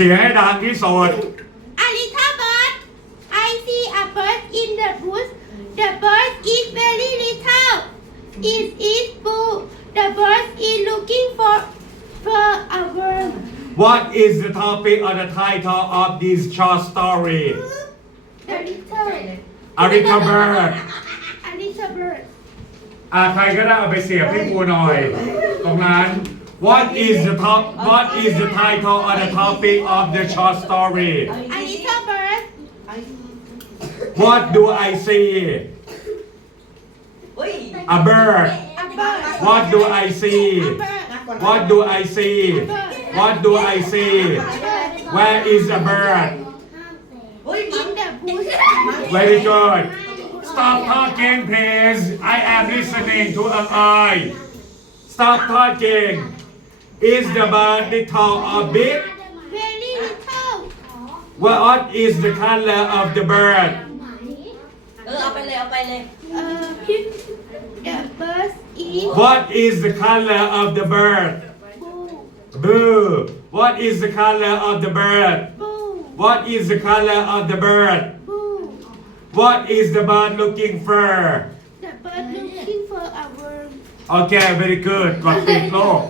เสียงให้ดังที่สุด A little bird. I see a bird in the bush. The bird is very little. It is blue. The bird is looking for a worm. What is the topic or the title of this short story? A little. A little bird. A little bird. ใครก็ได้เอาไปเสียบให้ครูหน่อย ตรงนั้น What is the title or the topic of the short story? A little bird. What do I see? A bird. A bird. What do I see? A bird. What do I see? What do I see? Where is a bird? In the bush. Very good. Stop talking, please. I am listening to an eye. Stop talking. Is the bird little or big? Very little. What is the color of the bird? เอาไปเลยเอาไปเลย The bird is What is the color of the bird? blue. Blue. What is the color of the bird? Blue. What is the color of the bird? Blue. What is the bird looking for? The bird looking for a worm. Okay, very good. กดติดโลก